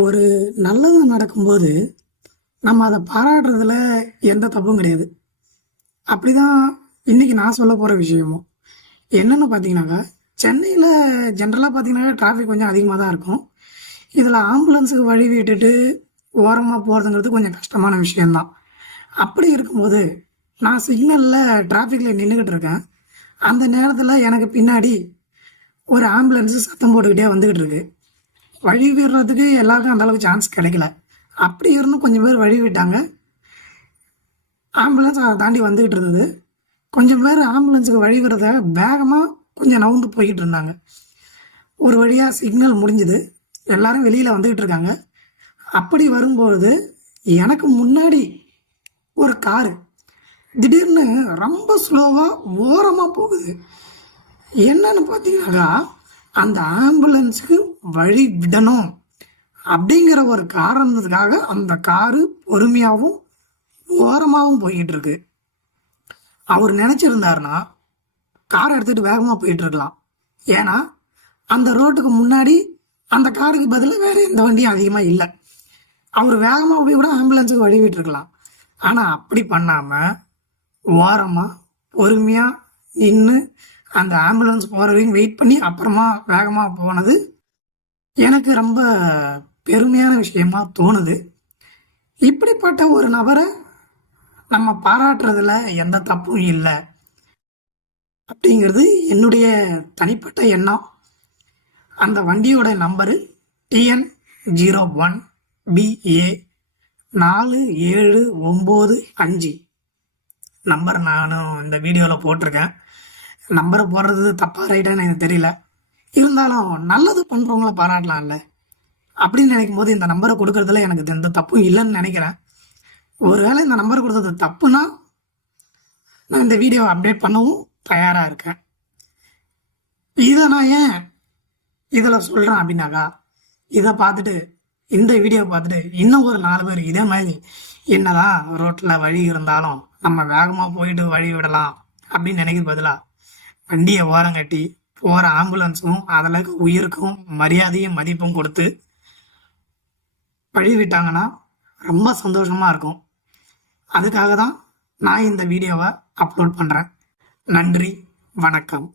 ஒரு நல்லது நடக்கும்போது நம்ம அதை பாராட்டுறதுல எந்த தப்பும் கிடையாது. அப்படிதான் இன்னைக்கு நான் சொல்ல போகிற விஷயமும். என்னன்னு பார்த்தீங்கன்னாக்கா சென்னையில் ஜென்ரலாக பார்த்தீங்கன்னா டிராஃபிக் கொஞ்சம் அதிகமாக தான் இருக்கும். இதில் ஆம்புலன்ஸுக்கு வழி விட்டுட்டு ஓரமாக போகிறதுங்கிறது கொஞ்சம் கஷ்டமான விஷயம்தான். அப்படி இருக்கும்போது நான் சிக்னலில் டிராஃபிக்கில் நின்றுக்கிட்டு இருக்கேன். அந்த நேரத்தில் எனக்கு பின்னாடி ஒரு ஆம்புலன்ஸு சத்தம் போட்டுக்கிட்டே வந்துக்கிட்டு இருக்கு. வழி விடுறதுக்கு எல்லாருக்கும் அந்தளவுக்கு சான்ஸ் கிடைக்கல. அப்படி இருந்தும் கொஞ்சம் பேர் வழி விட்டாங்க. ஆம்புலன்ஸ் அதை தாண்டி வந்துக்கிட்டு இருந்தது. கொஞ்சம் பேர் ஆம்புலன்ஸுக்கு வழி விடுறத வேகமாக கொஞ்சம் நவுந்து போய்கிட்டு இருந்தாங்க. ஒரு வழியாக சிக்னல் முடிஞ்சுது. எல்லாரும் வெளியில் வந்துக்கிட்டு இருக்காங்க. அப்படி வரும்பொழுது எனக்கு முன்னாடி ஒரு காரு திடீர்னு ரொம்ப ஸ்லோவாக ஓரமாக போகுது. என்னன்னு பார்த்தீங்கன்னாக்கா அந்த ஆம்புலன்ஸுக்கு வழி விடணும் அப்படிங்கிற ஒரு காரணத்துக்காக அந்த காரு பொறுமையாகவும் ஓரமாகவும் போய்கிட்டு இருக்கு. அவர் நினச்சிருந்தாருன்னா காரை எடுத்துகிட்டு வேகமாக போயிட்டு இருக்கலாம். ஏன்னா அந்த ரோட்டுக்கு முன்னாடி அந்த காருக்கு பதிலாக வேறு எந்த வண்டியும் அதிகமாக இல்லை. அவர் வேகமாக போய் கூட ஆம்புலன்ஸுக்கு வழி விட்டுருக்கலாம் ஆனால் அப்படி பண்ணாமல் ஓரமாக பொறுமையாக நின்று அந்த ஆம்புலன்ஸ் போகிற வரைக்கும் வெயிட் பண்ணி அப்புறமா வேகமாக போனது. எனக்கு ரொம்ப பெருமையான விஷயமா தோணுது. இப்படிப்பட்ட ஒரு நபரை நம்ம பாராட்டுறதுல எந்த தப்பும் இல்லை. அப்படிங்கிறது என்னுடைய தனிப்பட்ட எண்ணம். அந்த வண்டியோட number TN zero one PA நாலு ஏழு ஒம்பது அஞ்சு. நம்பர் நானும் இந்த வீடியோவில் போட்டிருக்கேன். நம்பரை போடுறது தப்பா ரைட்டான்னு எனக்கு தெரியல. இருந்தாலும் நல்லது பண்ணுறவங்கள பாராட்டலாம்ல. அப்படின்னு நினைக்கும் போது இந்த நம்பரை கொடுக்கறதுல எனக்கு எந்த தப்பும் இல்லைன்னு நினைக்கிறேன். ஒருவேளை இந்த நம்பர் கொடுத்தது தப்புனா நான் இந்த வீடியோவை அப்டேட் பண்ணவும் தயாராக இருக்கேன். இதை நான் ஏன் இதில் சொல்கிறேன் அப்படின்னாக்கா இதை பார்த்துட்டு இந்த வீடியோ பார்த்துட்டு இன்னும் ஒரு நாலு பேர் இதே மாதிரி என்னதான் ரோட்டில் வழி இருந்தாலும் நம்ம வேகமாக போயிட்டு வழி விடலாம் அப்படின்னு நினைக்கிறது பதிலாக வண்டியை ஓரம் கட்டி போகிற ஆம்புலன்ஸும் அதளவுக்கு உயிருக்கும் மரியாதையும் மதிப்பும் கொடுத்து வழி விட்டாங்கன்னா ரொம்ப சந்தோஷமாக இருக்கும். அதுக்காக தான் நான் இந்த வீடியோவை அப்லோட் பண்ணுறேன் நன்றி வணக்கம்.